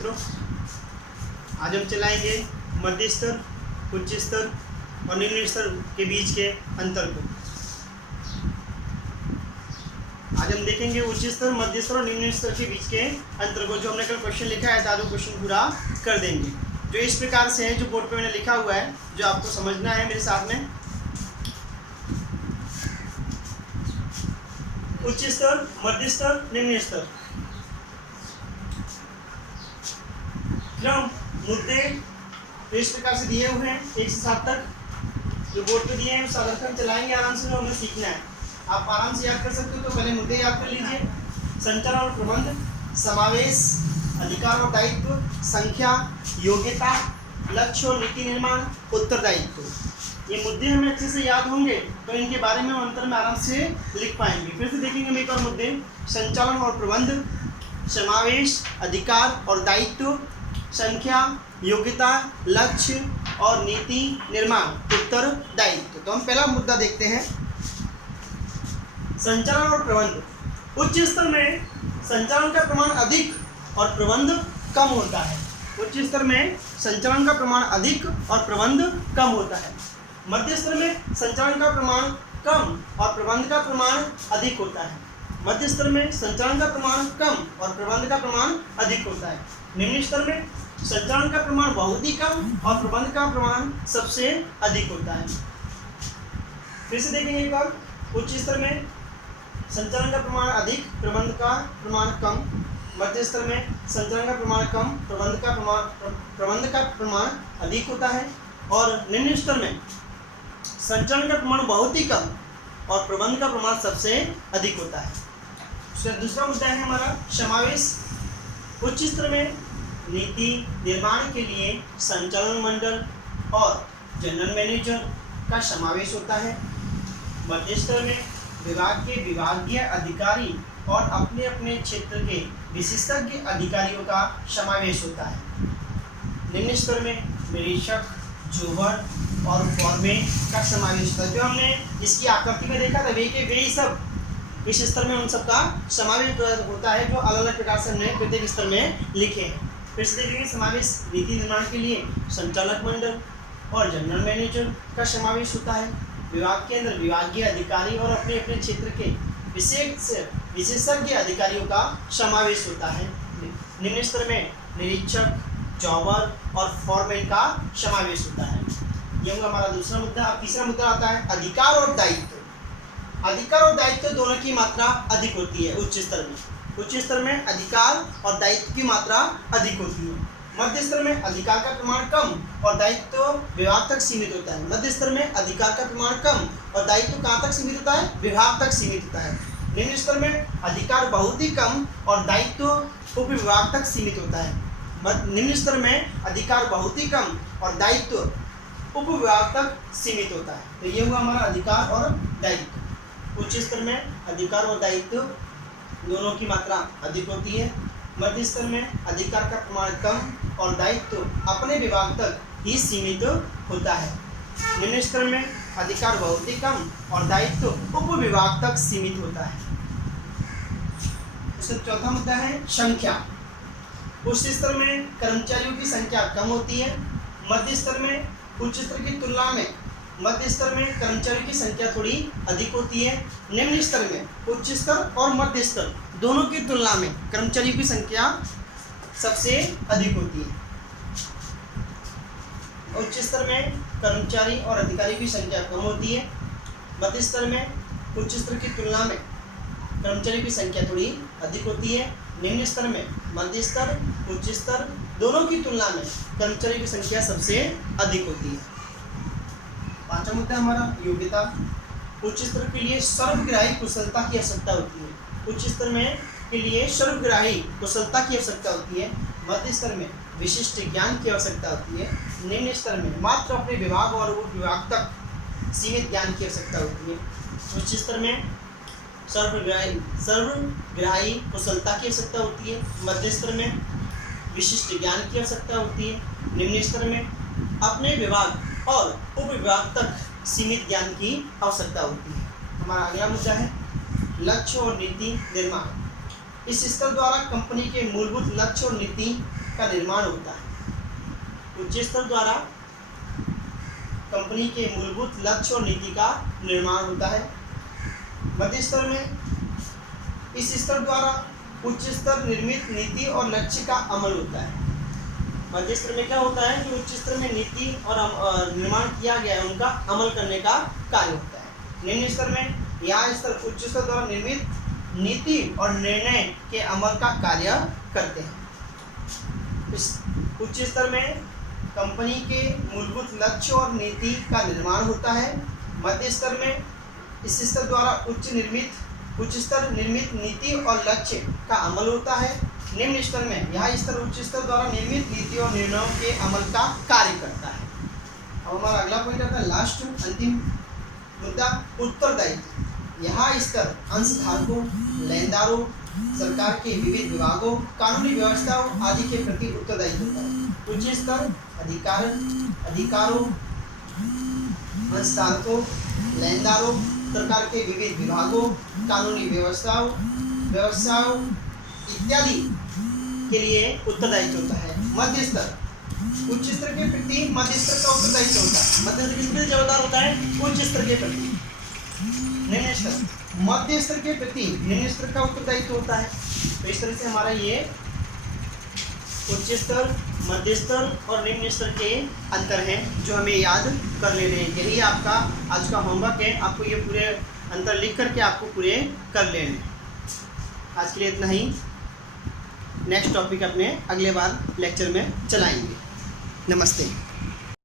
मित्रों, आज हम चलाएंगे मध्य स्तर, उच्च स्तर और निम्न स्तर के बीच के अंतर को। आज हम देखेंगे उच्च स्तर, मध्य स्तर और निम्न स्तर के बीच के अंतर को। जो हमने कल क्वेश्चन लिखा है, आज वो क्वेश्चन पूरा कर देंगे। जो इस प्रकार से है, जो बोर्ड पे मैंने लिखा हुआ है, जो आपको समझना है मेरे साथ में। उच्च स्तर, मध्य स्तर, निम्न स्तर। मुद्दे तो इस प्रकार से दिए हुए हैं 1 से 7 तक, जो बोर्ड पे दिए हैं उस आधार पर हम चलाएंगे आराम से। हमें सीखना है, आप आराम से याद कर सकते हो। तो पहले मुद्दे याद कर लीजिए। संचालन और प्रबंध, समावेश, अधिकार और दायित्व, संख्या, योग्यता, लक्ष्य और नीति निर्माण, उत्तरदायित्व। ये मुद्दे हमें अच्छे से याद होंगे तो इनके बारे में हम अंतर में आराम से लिख पाएंगे। फिर से देखेंगे हम एक और मुद्दे। संचालन और प्रबंध, समावेश, अधिकार और दायित्व, संख्या, योग्यता, लक्ष्य और नीति निर्माण, उत्तरदायित्व। तो हम पहला मुद्दा देखते हैं, संचालन और प्रबंध। उच्च स्तर में संचालन का प्रमाण अधिक और प्रबंध कम होता है। उच्च स्तर में संचालन का प्रमाण अधिक और प्रबंध कम होता है। मध्य स्तर में संचालन का प्रमाण कम और प्रबंध का प्रमाण अधिक होता है। मध्य स्तर में संचालन का प्रमाण कम और प्रबंध का प्रमाण अधिक होता है। निम्न स्तर में संचालन का प्रमाण बहुत ही कम और प्रबंध का प्रमाण सबसे अधिक होता है। फिर से देखेंगे एक बार। उच्च स्तर में संचालन का प्रमाण अधिक, प्रबंध का प्रमाण कम। मध्य स्तर में संचालन का प्रमाण कम, प्रबंध का प्रमाण अधिक होता है। और निम्न स्तर में संचालन का प्रमाण बहुत ही कम और प्रबंध का प्रमाण सबसे अधिक होता है। दूसरा मुद्दा है हमारा समावेश। उच्च स्तर में नीति निर्माण के लिए संचालन मंडल और जनरल मैनेजर का समावेश होता है। मध्य स्तर में विभाग के विभागीय अधिकारी और अपने अपने क्षेत्र के विशेषज्ञ अधिकारियों का समावेश होता है। निम्न स्तर में निरीक्षक, जोहर और फॉरमैन का समावेश होता है। जो हमने इसकी आकृति में देखा था, वे ही सब इस स्तर में उन सबका समावेश होता है, जो अलग अलग प्रकार से हमने प्रत्येक स्तर में लिखे हैं। फिर से देखेंगे समावेश। नीति निर्माण के लिए संचालक मंडल और जनरल मैनेजर का समावेश होता है। विभाग के अंदर विभागीय अधिकारी और अपने अपने क्षेत्र के विशेषज्ञ अधिकारियों का समावेश होता है। निम्न स्तर में निरीक्षक, जॉबर और फॉरमैन का समावेश होता है। ये होगा हमारा दूसरा मुद्दा। अब तीसरा मुद्दा आता है अधिकार और दायित्व। अधिकार और दायित्व दोनों की मात्रा अधिक होती है उच्च स्तर में। उच्च स्तर में अधिकार और दायित्व की मात्रा अधिक होती है। मध्य स्तर में अधिकार का प्रमाण कम और दायित्व विभाग तक सीमित होता है। मध्य स्तर में अधिकार का प्रमाण कम और दायित्व कहाँ तक सीमित होता है? विभाग तक सीमित होता है। निम्न स्तर में अधिकार बहुत ही कम और दायित्व उप विभाग तक सीमित होता है। निम्न स्तर में अधिकार बहुत ही कम और दायित्व उप विभाग तक सीमित होता है। तो ये हुआ हमारा अधिकार और दायित्व। उच्च स्तर में अधिकार और दायित्व दोनों की मात्रा अधिक होती है। मध्य स्तर में अधिकार का प्रमाण कम और दायित्व अपने विभाग तक ही सीमित होता है। निम्न स्तर में अधिकार बहुत ही कम और दायित्व उप विभाग तक सीमित होता है। इसका चौथा मुद्दा है संख्या। उच्च स्तर में कर्मचारियों की संख्या कम होती है। मध्य स्तर में उच्च स्तर की तुलना में मध्य स्तर में कर्मचारियों की संख्या थोड़ी अधिक होती है। निम्न स्तर में उच्च स्तर और मध्य स्तर दोनों की तुलना में कर्मचारियों की संख्या सबसे अधिक होती है। उच्च स्तर में कर्मचारी और अधिकारी की संख्या कम होती है। मध्य स्तर में उच्च स्तर की तुलना में कर्मचारियों की संख्या थोड़ी अधिक होती है। निम्न स्तर में मध्य स्तर, उच्च स्तर दोनों की तुलना में कर्मचारियों की संख्या सबसे अधिक होती है। पांचवा मुद्दा हमारा योग्यता। उच्च स्तर के लिए सर्वग्राही कुशलता की आवश्यकता होती है। उच्च स्तर में के लिए सर्वग्राही कुशलता की आवश्यकता होती है। मध्य स्तर में विशिष्ट ज्ञान की आवश्यकता होती है। निम्न स्तर में मात्र अपने विभाग और उप विभाग तक सीमित ज्ञान की आवश्यकता होती है। उच्च स्तर में सर्वग्राही कुशलता की आवश्यकता होती है। मध्य स्तर में विशिष्ट ज्ञान की आवश्यकता होती है। निम्न स्तर में अपने विभाग और उप विभाग तक सीमित ज्ञान की आवश्यकता होती है। हमारा अगला मुद्दा है लक्ष्य और नीति निर्माण। इस स्तर द्वारा कंपनी के मूलभूत लक्ष्य और नीति का निर्माण होता है। उच्च स्तर द्वारा कंपनी के मूलभूत लक्ष्य और नीति का निर्माण होता है। मध्य स्तर में इस स्तर द्वारा उच्च स्तर निर्मित नीति और लक्ष्य का अमल होता है। मध्य स्तर में क्या होता है कि उच्च स्तर में नीति और निर्माण किया गया है उनका अमल करने का कार्य होता है। निम्न स्तर में यह स्तर उच्च स्तर द्वारा निर्मित नीति और निर्णय के अमल का कार्य करते हैं। इस उच्च स्तर में कंपनी के मूलभूत लक्ष्य और नीति का निर्माण होता है। मध्य स्तर में इस स्तर द्वारा उच्च स्तर निर्मित नीति और लक्ष्य का अमल होता है। निम्न स्तर में यह स्तर उच्च स्तर द्वारा निर्मित नीति और निर्णयों के अमल का कार्य करता है। अब हमारा अगला पॉइंट आता है लास्ट अंतिम मुद्दा, उत्तरदायित्व। यह स्तर अंशधारकों, लेनदारों, सरकार के विविध विभागों, कानूनी व्यवस्थाओं आदि के प्रति उत्तरदायी होता है। उच्च स्तर अधिकारों, अंशधारकों, लेनदारों, सरकार के विविध विभागों, कानूनी व्यवस्थाओं इत्यादि के लिए उत्तरदायित्व होता है। मध्य स्तर उच्च स्तर के प्रति मध्य स्तर का उत्तरदायित्व होता है। मध्य स्तर किसके जवाबदार होता है? उच्च स्तर के प्रति। निम्न स्तर मध्य स्तर के प्रति निम्न स्तर का उत्तरदायित्व होता है। तो इस तरह से हमारा ये उच्च स्तर, मध्य स्तर और निम्न स्तर के अंतर हैं जो हमें याद कर लेने हैं। यही आपका आज का होमवर्क है। आपको ये पूरे अंतर लिख करके आपको पूरे कर लेने। आज के लिए इतना ही। नेक्स्ट टॉपिक अपने अगले बार लेक्चर में चलाएंगे। नमस्ते।